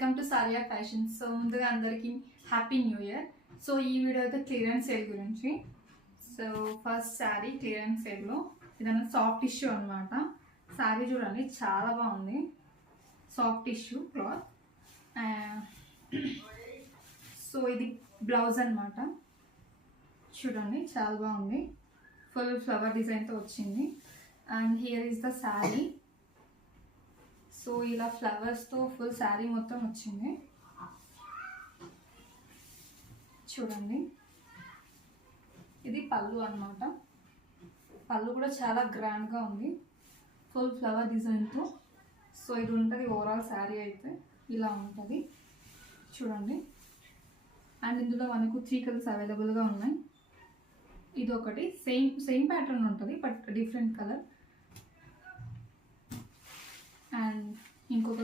Welcome to Sariya fashion. So ముందుగా అందరికీ happy new year. So ఈ వీడియో అయితే క్లియరెన్స్ సేల్ గురించి. సో ఫస్ట్ శారీ క్లియరెన్స్ సేల్లో ఇదన్నా సాఫ్ట్ టిష్యూ అనమాట. శారీ చూడండి చాలా బాగుంది, సాఫ్ట్ టిష్యూ క్లాత్. సో ఇది బ్లౌజ్ అనమాట, చూడండి చాలా బాగుంది, ఫుల్ ఫ్లవర్ డిజైన్తో వచ్చింది. And here is the sari. So ఇలా ఫ్లవర్స్తో ఫుల్ శారీ మొత్తం వచ్చింది, చూడండి. ఇది పళ్ళు అన్నమాట. పళ్ళు కూడా చాలా గ్రాండ్గా ఉంది, ఫుల్ ఫ్లవర్ డిజైన్తో. సో ఇది ఉంటుంది ఓవరాల్ శారీ అయితే ఇలా ఉంటుంది, చూడండి. అండ్ ఇందులో మనకు 3 కలర్స్ అవైలబుల్గా ఉన్నాయి. ఇది ఒకటి సేమ్ ప్యాటర్న్ ఉంటుంది బట్ డిఫరెంట్ కలర్. అండ్ ఇంకొక